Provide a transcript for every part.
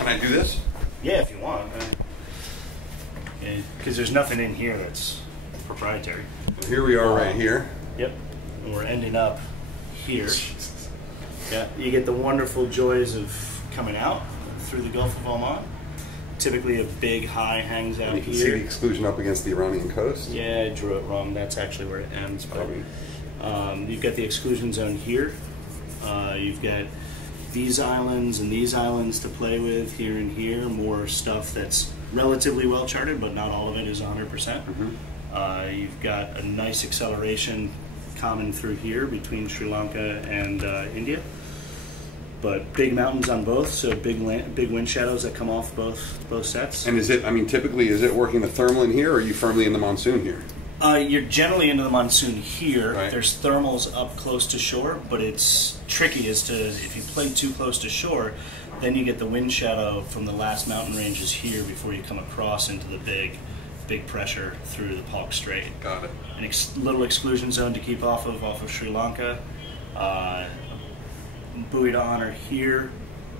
Can I do this? Yeah, if you want. Because there's nothing in here that's proprietary. Well, here we are right here. Yep. And we're ending up here. Yeah. You get the wonderful joys of coming out through the Gulf of Oman. Typically a big high hangs out And you can here. see the exclusion up against the Iranian coast. Yeah, I drew it wrong. That's actually where it ends. But, you've got the exclusion zone here. You've got these islands and these islands to play with here and here. More stuff that's relatively well charted, but not all of it is 100%. You've got a nice acceleration common through here between Sri Lanka and India. But big mountains on both, so big wind shadows that come off both sets. And is it, I mean, typically, is it working the thermal in here, or are you firmly in the monsoon here? You're generally into the monsoon here. Right. There's thermals up close to shore, but it's tricky as to if you play too close to shore, then you get the wind shadow from the last mountain ranges here before you come across into the big pressure through the Palk Strait. Got it. An little exclusion zone to keep off of Sri Lanka. Buoy to honor here.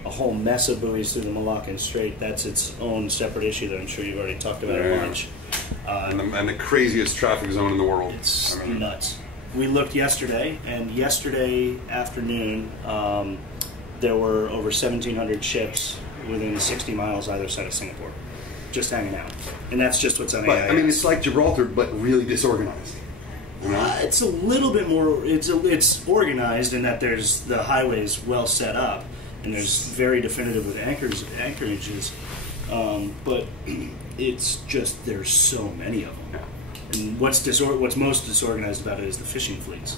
A whole mess of buoys through the Malaccan Strait. That's its own separate issue that I'm sure you've already talked about a bunch. And the craziest traffic zone in the world. It's nuts. We looked yesterday, and yesterday afternoon there were over 1,700 ships within 60 miles either side of Singapore, just hanging out. And that's just what's on But, AIS. I mean, it's like Gibraltar, but really disorganized. You know? It's a little bit more. It's organized in that there's the highways well set up, and there's very definitive with anchorages. But it's just there's so many of them. Yeah. And what's most disorganized about it is the fishing fleets.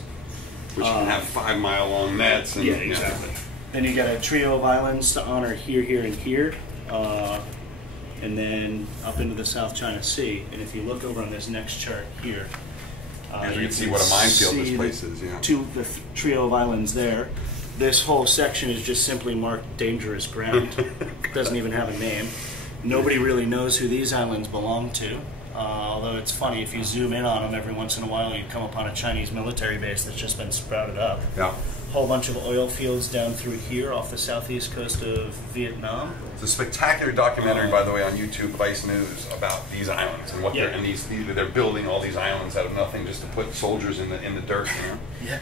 Which can have 5-mile long nets. And, Yeah, exactly. Then you got a trio of islands to honor here, here, and here, and then up into the South China Sea. And if you look over on this next chart here. You can see what a minefield this place is, yeah. The trio of islands there. This whole section is just simply marked dangerous ground. Doesn't even have a name. Nobody really knows who these islands belong to. Although it's funny, if you zoom in on them every once in a while, you come upon a Chinese military base that's just been sprouted up. Yeah. Whole bunch of oil fields down through here off the southeast coast of Vietnam. It's a spectacular documentary, by the way, on YouTube, Vice News, about these islands and what they're they're building all these islands out of nothing just to put soldiers in the dirt. You know? Yeah,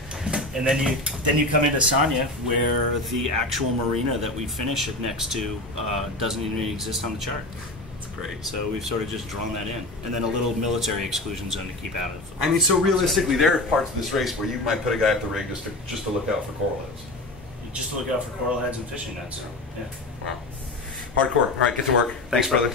and then you come into Sanya, where the actual marina that we finish it next to doesn't even exist on the chart. It's great. So we've sort of just drawn that in, and then a little military exclusion zone to keep out of. I mean, so realistically, there are parts of this race where you might put a guy at the rig just to look out for coral heads. Just to look out for coral heads and fishing nets. Yeah. Wow. Hardcore. All right, get to work. Thanks, brother.